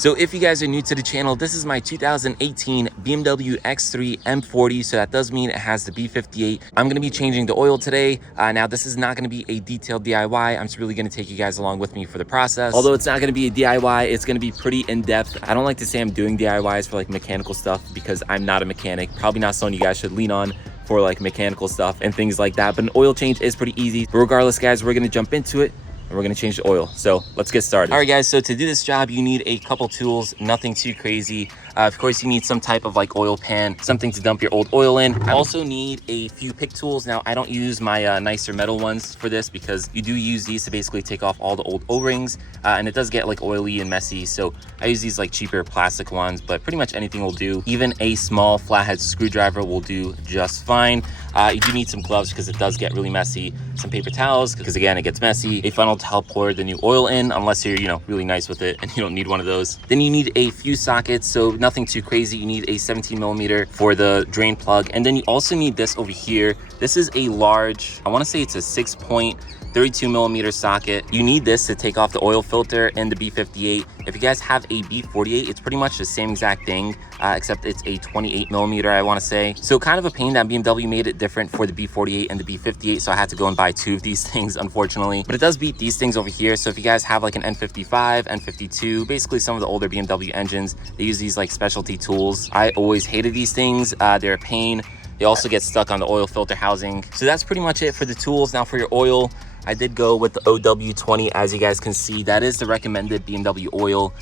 So if you guys are new to the channel, this is my 2018 BMW X3 M40. So that does mean it has the B58. I'm going to be changing the oil today. Now this is not going to be a detailed DIY. I'm just really going to take you guys along with me for the process. Although it's not going to be a DIY, it's going to be pretty in-depth. I don't like to say I'm doing DIYs for like mechanical stuff because I'm not a mechanic. Probably not someone you guys should lean on for like mechanical stuff and things like that. But an oil change is pretty easy. But regardless, guys, we're going to jump into it. And we're gonna change the oil. So let's get started. All right, guys, so to do this job, you need a couple tools, nothing too crazy. Of course, you need some type of like oil pan, something to dump your old oil in. I also need a few pick tools. Now, I don't use my nicer metal ones for this because you do use these to basically take off all the old O-rings, and it does get like oily and messy. So I use these like cheaper plastic ones, but pretty much anything will do. Even a small flathead screwdriver will do just fine. You do need some gloves because it does get really messy. Some paper towels because again, it gets messy. A funnel to help pour the new oil in, unless you're, really nice with it and you don't need one of those. Then you need a few sockets, so nothing too crazy. You need a 17mm for the drain plug. And then you also need this over here. This is a large, I want to say it's a 6.32mm socket. You need this to take off the oil filter in the B58. If you guys have a B48, it's pretty much the same exact thing, except it's a 28mm, I want to say. So kind of a pain that BMW made it different for the B48 and the B58, so I had to go and buy two of these things, unfortunately. But it does beat these things over here. So if you guys have like an N55, N52, basically some of the older BMW engines, they use these like specialty tools. I always hated these things. They're a pain. They also get stuck on the oil filter housing. So that's pretty much it for the tools. Now for your oil, I did go with the OW20. As you guys can see, that is the recommended BMW oil.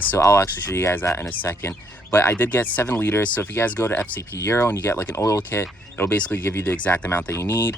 So I'll actually show you guys that in a second. But I did get 7 liters. So if you guys go to FCP Euro and you get like an oil kit, it'll basically give you the exact amount that you need.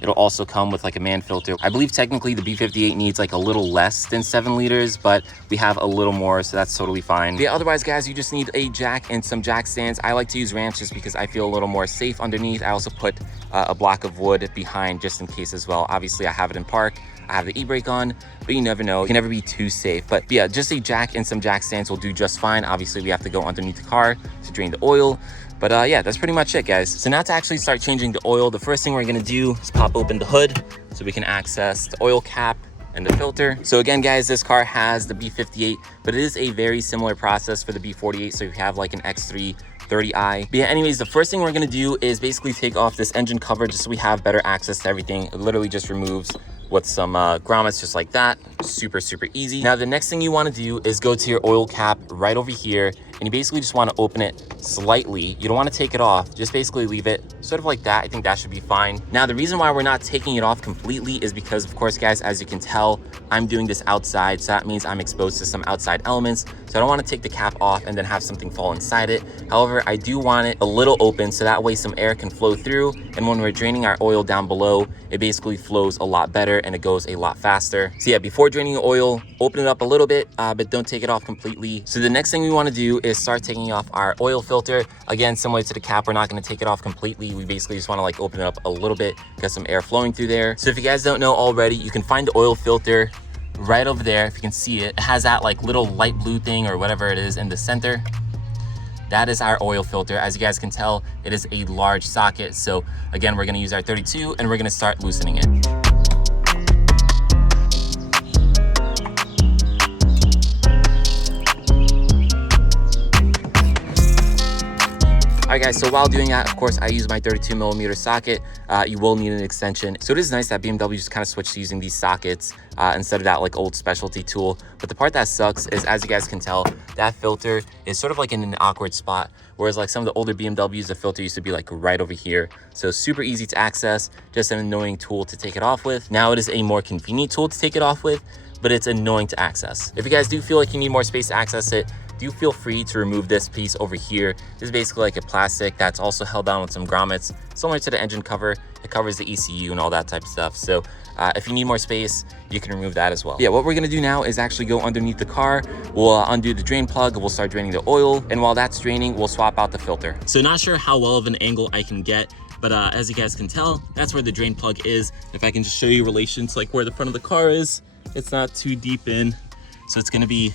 It'll also come with like a man filter. I believe technically the B58 needs like a little less than 7 liters, but we have a little more, so that's totally fine. Yeah, otherwise, guys, you just need a jack and some jack stands. I like to use ramps just because I feel a little more safe underneath. I also put a block of wood behind just in case as well. Obviously, I have it in park. I have the e-brake on, but you never know. You can never be too safe. But yeah, just a jack and some jack stands will do just fine. Obviously, we have to go underneath the car to drain the oil. But yeah, that's pretty much it, guys. So now to actually start changing the oil, the first thing we're gonna do is pop open the hood so we can access the oil cap and the filter. So again, guys, this car has the B58, but it is a very similar process for the B48. So you have like an X3 30i. But yeah, anyways, the first thing we're gonna do is basically take off this engine cover just so we have better access to everything. It literally just removes with some grommets just like that. Super easy. Now the next thing you want to do is go to your oil cap right over here, and you basically just want to open it slightly. You don't want to take it off, just basically leave it sort of like that. I think that should be fine. Now the reason why we're not taking it off completely is because, of course, guys, as you can tell, I'm doing this outside, so that means I'm exposed to some outside elements. So I don't want to take the cap off and then have something fall inside it. However, I do want it a little open so that way some air can flow through, and when we're draining our oil down below, it basically flows a lot better and it goes a lot faster. So yeah, before draining your oil, open it up a little bit, but don't take it off completely. So the next thing we want to do is start taking off our oil filter. Again, similar to the cap, we're not going to take it off completely. We basically just want to like open it up a little bit, get some air flowing through there. So if you guys don't know already, you can find the oil filter right over there. If you can see it, it has that like little light blue thing or whatever it is in the center. That is our oil filter. As you guys can tell, it is a large socket. So again, we're going to use our 32 and we're going to start loosening it. All right, guys, so while doing that, of course, I use my 32mm socket. You will need an extension. So it is nice that BMW just kind of switched to using these sockets instead of that like old specialty tool. But the part that sucks is, as you guys can tell, that filter is sort of like in an awkward spot. Whereas like some of the older BMWs, the filter used to be like right over here. So super easy to access, just an annoying tool to take it off with. Now it is a more convenient tool to take it off with, but it's annoying to access. If you guys do feel like you need more space to access it, do feel free to remove this piece over here. This is basically like a plastic that's also held down with some grommets, similar to the engine cover. It covers the ECU and all that type of stuff. So if you need more space, you can remove that as well. Yeah, what we're gonna do now is actually go underneath the car. We'll undo the drain plug, we'll start draining the oil, and while that's draining, we'll swap out the filter. So not sure how well of an angle I can get, but as you guys can tell, that's where the drain plug is. If I can just show you relation to like where the front of the car is, it's not too deep in. So it's gonna be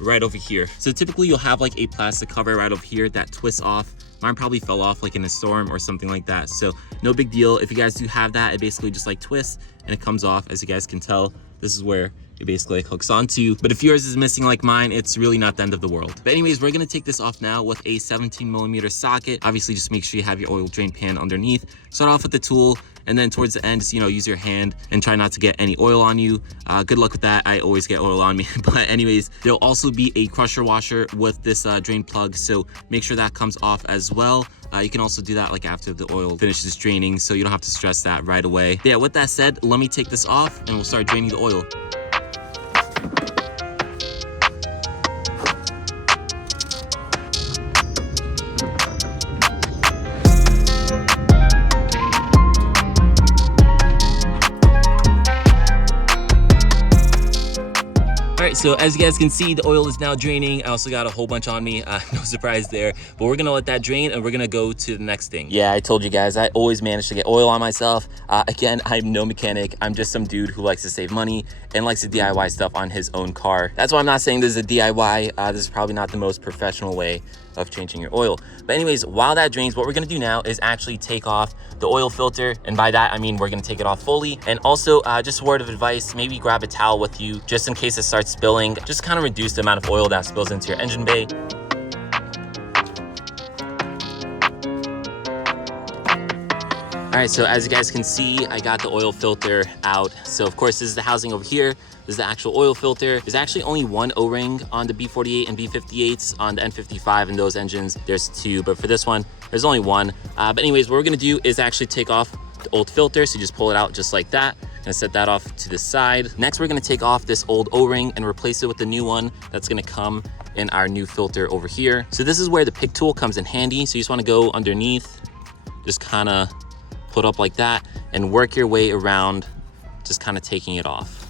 right over here. So typically you'll have like a plastic cover right over here that twists off. Mine probably fell off like in a storm or something like that. So no big deal. If you guys do have that, it basically just like twists and it comes off. As you guys can tell, this is where it basically like hooks onto. But if yours is missing like mine, it's really not the end of the world. But anyways, we're gonna take this off now with a 17mm socket. Obviously, just make sure you have your oil drain pan underneath. Start off with the tool, and then towards the end, just, use your hand and try not to get any oil on you. Good luck with that. I always get oil on me. But anyways, there'll also be a crusher washer with this drain plug, so make sure that comes off as well. You can also do that like after the oil finishes draining, so you don't have to stress that right away. Yeah, with that said, let me take this off and we'll start draining the oil. Alright, so as you guys can see, the oil is now draining. I also got a whole bunch on me, no surprise there. But we're gonna let that drain and we're gonna go to the next thing. Yeah, I told you guys, I always manage to get oil on myself. Again, I'm no mechanic. I'm just some dude who likes to save money and likes to DIY stuff on his own car. That's why I'm not saying this is a DIY. This is probably not the most professional way of changing your oil. But anyways, while that drains, what we're gonna do now is actually take off the oil filter. And by that, I mean we're gonna take it off fully. And also, just a word of advice, maybe grab a towel with you just in case it starts spilling. Just kind of reduce the amount of oil that spills into your engine bay. All right, so as you guys can see, I got the oil filter out. So of course, this is the housing over here. This is the actual oil filter. There's actually only one O-ring on the B48 and B58s. On the N55 and those engines, there's two, but for this one, there's only one. But anyways, what we're gonna do is actually take off the old filter. So you just pull it out just like that. Gonna set that off to the side. Next, we're gonna take off this old O-ring and replace it with the new one that's gonna come in our new filter over here. So this is where the pick tool comes in handy. So you just wanna go underneath, just kinda put up like that and work your way around, just kind of taking it off.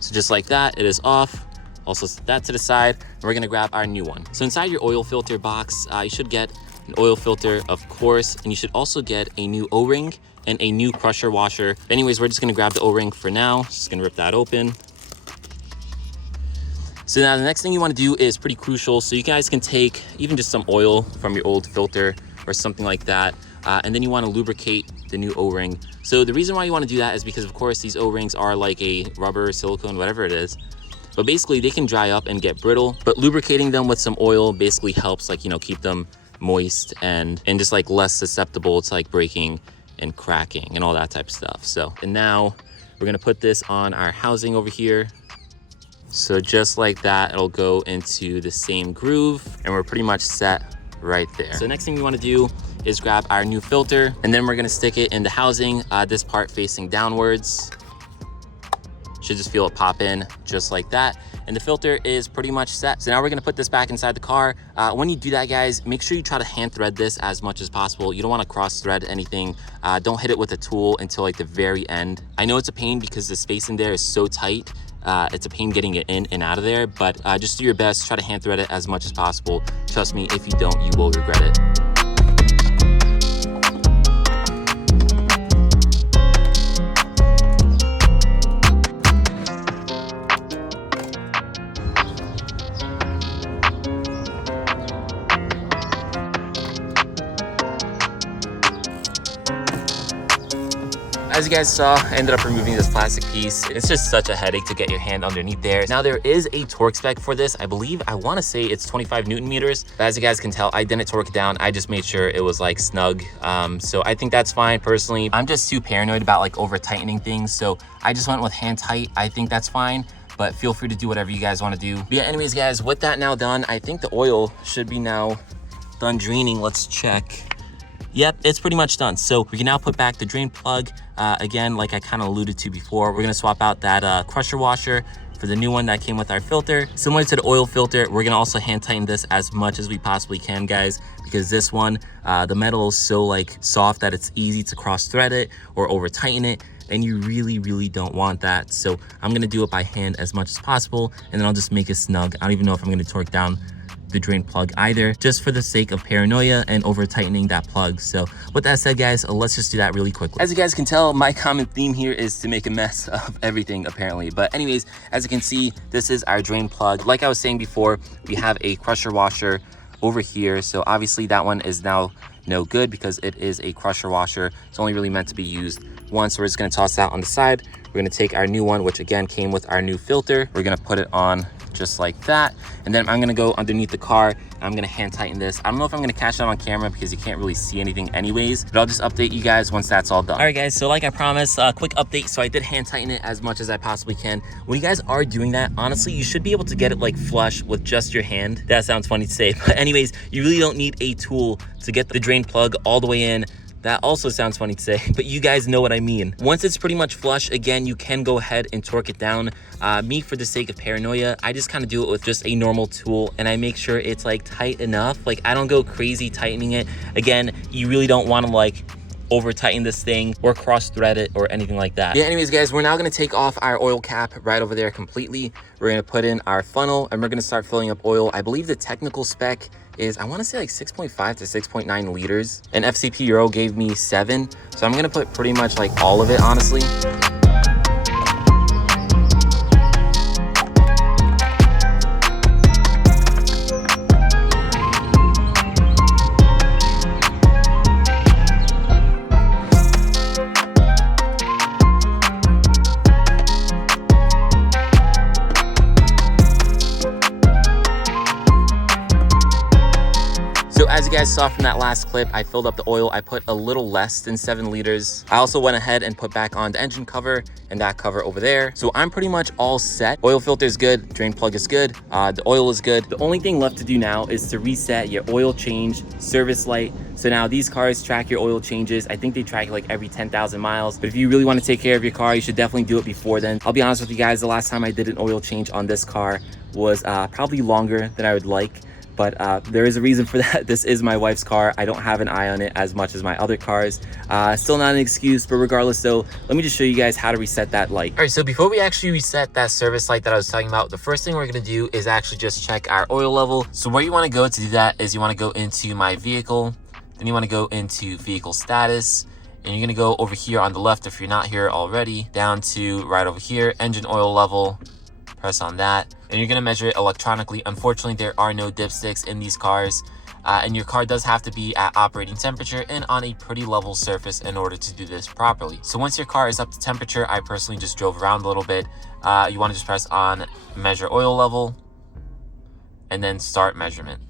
So just like that, it is off. Also set that to the side, and we're gonna grab our new one. So inside your oil filter box, you should get an oil filter, of course, and you should also get a new O-ring and a new crusher washer. Anyways, we're just gonna grab the O-ring for now. Just gonna rip that open. So now the next thing you want to do is pretty crucial. So you guys can take even just some oil from your old filter or something like that. And then you want to lubricate the new O-ring. So the reason why you want to do that is because of course these O-rings are like a rubber, silicone, whatever it is. But basically they can dry up and get brittle. But lubricating them with some oil basically helps keep them moist and just like less susceptible to like breaking and cracking and all that type of stuff. So, and now we're going to put this on our housing over here. So just like that, it'll go into the same groove and we're pretty much set right there. So the next thing we want to do is grab our new filter and then we're going to stick it in the housing, this part facing downwards. Should just feel it pop in just like that. And the filter is pretty much set. So now we're going to put this back inside the car. When you do that, guys, make sure you try to hand thread this as much as possible. You don't want to cross thread anything. Don't hit it with a tool until like the very end. I know it's a pain because the space in there is so tight. It's a pain getting it in and out of there, but just do your best. Try to hand thread it as much as possible. Trust me, if you don't, you will regret it. As you guys saw, I ended up removing this plastic piece. It's just such a headache to get your hand underneath there. Now there is a torque spec for this. I want to say it's 25 Newton meters. But as you guys can tell, I didn't torque it down. I just made sure it was like snug. So I think that's fine personally. I'm just too paranoid about like over tightening things. So I just went with hand tight. I think that's fine, but feel free to do whatever you guys want to do. But yeah, anyways, guys, with that now done, I think the oil should be now done draining. Let's check. Yep, it's pretty much done. So we can now put back the drain plug. Again, like I kind of alluded to before, we're gonna swap out that crusher washer for the new one that came with our filter. Similar to the oil filter, we're gonna also hand tighten this as much as we possibly can, guys, because this one, the metal is so like soft that it's easy to cross thread it or over tighten it. And you really don't want that. So I'm gonna do it by hand as much as possible, and then I'll just make it snug. I don't even know if I'm gonna torque down the drain plug either, just for the sake of paranoia and over tightening that plug. So with that said, guys, let's just do that really quickly. As you guys can tell, my common theme here is to make a mess of everything apparently. But anyways, as you can see, this is our drain plug. Like I was saying before, we have a crusher washer over here. So obviously that one is now no good because it is a crusher washer. It's only really meant to be used one, so we're just gonna toss that on the side. We're gonna take our new one, which again came with our new filter. We're gonna put it on just like that. And then I'm gonna go underneath the car. I'm gonna hand tighten this. I don't know if I'm gonna catch that on camera because you can't really see anything anyways, but I'll just update you guys once that's all done. All right guys, so like I promised, a quick update. So I did hand tighten it as much as I possibly can. When you guys are doing that, honestly, you should be able to get it like flush with just your hand. That sounds funny to say, but anyways, you really don't need a tool to get the drain plug all the way in. That also sounds funny to say, but you guys know what I mean. Once it's pretty much flush, again, you can go ahead and torque it down. Me, for the sake of paranoia, I just kind of do it with just a normal tool, and I make sure it's like tight enough. Like, I don't go crazy tightening it. Again, you really don't want to like over tighten this thing or cross thread it or anything like that. Yeah, anyways guys, we're now gonna take off our oil cap right over there completely. We're gonna put in our funnel and we're gonna start filling up oil. I believe the technical spec is, I want to say like 6.5 to 6.9 liters, and FCP Euro gave me 7, so I'm gonna put pretty much like all of it, honestly. So as you guys saw from that last clip, I filled up the oil. I put a little less than 7 liters. I also went ahead and put back on the engine cover and that cover over there. So I'm pretty much all set. Oil filter is good, drain plug is good, the oil is good. The only thing left to do now is to reset your oil change service light. So now these cars track your oil changes. I think they track like every 10,000 miles. But if you really want to take care of your car, you should definitely do it before then. I'll be honest with you guys, the last time I did an oil change on this car was probably longer than I would like. But there is a reason for that. This is my wife's car. I don't have an eye on it as much as my other cars. Still not an excuse, but regardless though, let me just show you guys how to reset that light. All right, so before we actually reset that service light that I was talking about, the first thing we're gonna do is actually just check our oil level. So where you wanna go to do that is you wanna go into My Vehicle, then you wanna go into Vehicle Status, and you're gonna go over here on the left if you're not here already, down to right over here, Engine Oil Level. Press on that and you're going to measure it electronically. Unfortunately, there are no dipsticks in these cars, and your car does have to be at operating temperature and on a pretty level surface in order to do this properly. So once your car is up to temperature, I personally just drove around a little bit. You want to just press on measure oil level and then start measurement.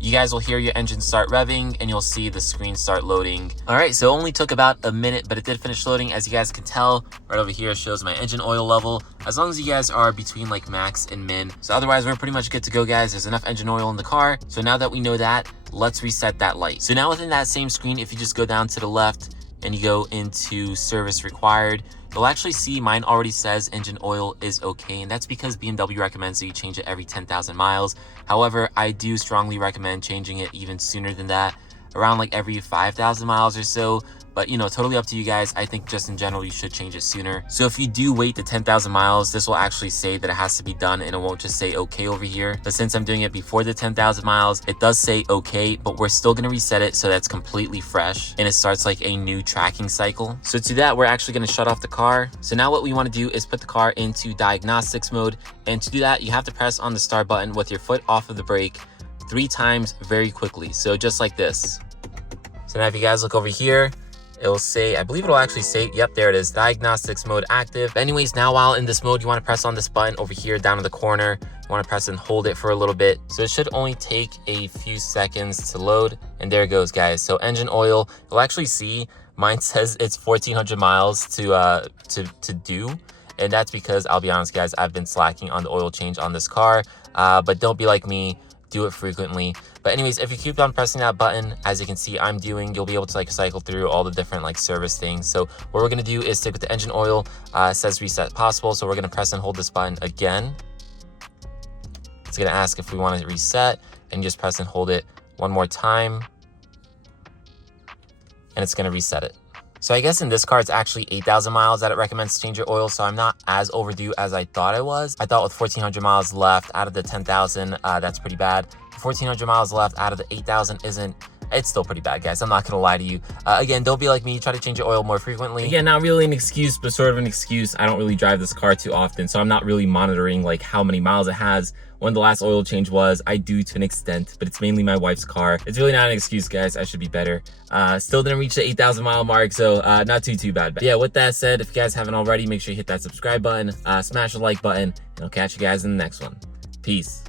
You guys will hear your engine start revving and you'll see the screen start loading. All right, so it only took about a minute, but it did finish loading. As you guys can tell, right over here shows my engine oil level, as long as you guys are between like max and min. So otherwise, we're pretty much good to go, guys. There's enough engine oil in the car. So now that we know that, let's reset that light. So now within that same screen, if you just go down to the left and you go into service required, you'll actually see mine already says engine oil is okay, and that's because BMW recommends that you change it every 10,000 miles. However, I do strongly recommend changing it even sooner than that, around like every 5,000 miles or so. But, you know, totally up to you guys. I think just in general, you should change it sooner. So if you do wait to 10,000 miles, this will actually say that it has to be done and it won't just say okay over here. But since I'm doing it before the 10,000 miles, it does say okay, but we're still going to reset it so that's completely fresh and it starts like a new tracking cycle. So to that, we're actually going to shut off the car. So now what we want to do is put the car into diagnostics mode. And to do that, you have to press on the start button with your foot off of the brake 3 times very quickly. So just like this. So now if you guys look over here, it'll say, I believe it'll actually say, yep, there it is, diagnostics mode active. But anyways, now while in this mode, you want to press on this button over here down in the corner. You want to press and hold it for a little bit. So it should only take a few seconds to load. And there it goes, guys. So engine oil, you'll actually see mine says it's 1,400 miles to do. And that's because, I'll be honest, guys, I've been slacking on the oil change on this car. But don't be like me. Do it frequently. But anyways, if you keep on pressing that button, as you can see I'm doing, you'll be able to like cycle through all the different like service things. So what we're going to do is stick with the engine oil. It says reset possible, so we're going to press and hold this button again. It's going to ask if we want to reset, and just press and hold it one more time and it's going to reset it. So I guess in this car, it's actually 8,000 miles that it recommends to change your oil. So I'm not as overdue as I thought I was. I thought with 1,400 miles left out of the 10,000, that's pretty bad. 1,400 miles left out of the 8,000 isn't it's still pretty bad, guys. I'm not gonna lie to you. Again, don't be like me, try to change your oil more frequently. Again, not really an excuse, but sort of an excuse. I don't really drive this car too often, so I'm not really monitoring like how many miles it has, when the last oil change was. I do to an extent, but it's mainly my wife's car. It's really not an excuse, guys. I should be better. Still didn't reach the 8,000 mile mark, so not too bad. But yeah, with that said, if you guys haven't already, make sure you hit that subscribe button, smash the like button, and I'll catch you guys in the next one. Peace.